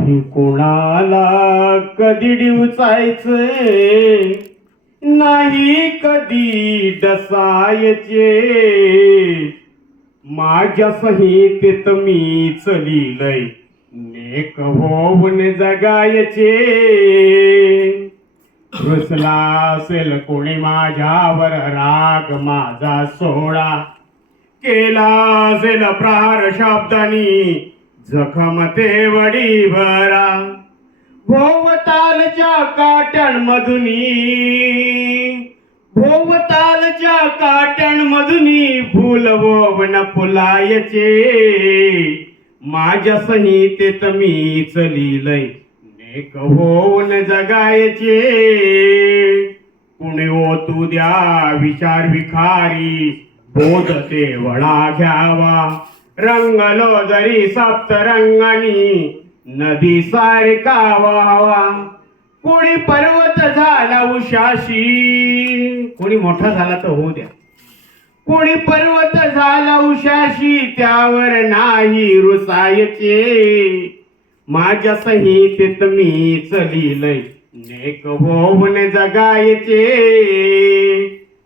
नाही कोणाला कधी डिवचायचे नाही कधी डसायचे. माझ्या संहितेत मी चलिलय नेक होऊन जगायचे. रुसला असेल कोणी माझ्यावर राग माझा सोहळा. केला असेल प्रहार शब्दानी जखम ते वडी भरा. भोवतालच्या काट्यांमधुनी. भोवतालच्या काट्यांमधुनी फुल ववन फुलायचे. माझ्या संहितेत मी चलिलय नेक होऊन जगायचे. कुणी तू द्या विचार विखारी बोध ते वडा घ्यावा. रंगलो जरी सप्तरंगानी नदी सारखा व्हावा. कोणी पर्वत झाला उशाशी. कोणी मोठा झाला तर होऊ द्या. कोणी पर्वत झाला उशाशी त्यावर नाही रुसायचे. माझ्या संहितेत मी चलिलय नेक होऊन जगायचे.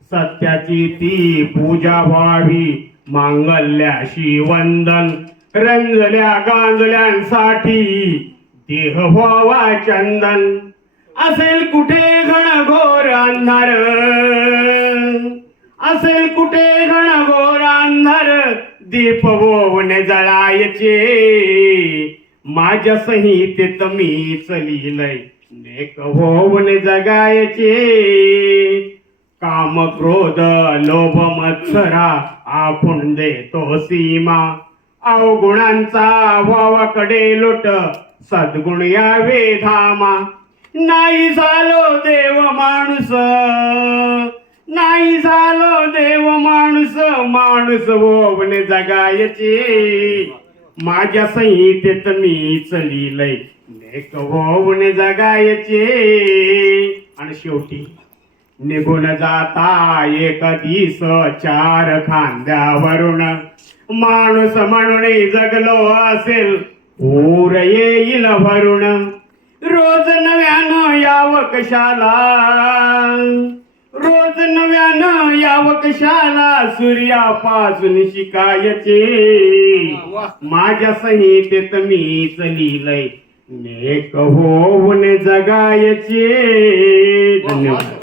सत्याची ती पूजा व्हावी मांगल्याशी वंदन रंजल्या गांजल्यांसाठी देह व्हावा चंदन. असेल कुठे घन घोर अंधार? असेल कुठे घन घोर अंधार? दीप वोवून जळायचे. माझ्या संहितेत मी चलिलय नेक होऊन जगायचे. काम क्रोध लोभ मत्सरा आपण देतो सीमा. अवगुणांचा वावाकडे लोट सद्गुण यावे धामा. नाही झालो देव माणूस नाही झालो देव माणूस माणूस ओवणे जगायचे. माझ्या संहितेत मी चलिलय नेक ओवणे जगायचे. आणि शेवटी निघून जाता एक दिस चार खांद्यावरून. माणूस म्हणून जगलो असेल पूर येईल भरून रोज नव्यानं यावं कशाला? रोज नव्यानं यावं कशाला? सूर्यापासून शिकायचे. माझ्या संहितेत मी चलिलय नेक होऊन जगायचे. धन्यवाद.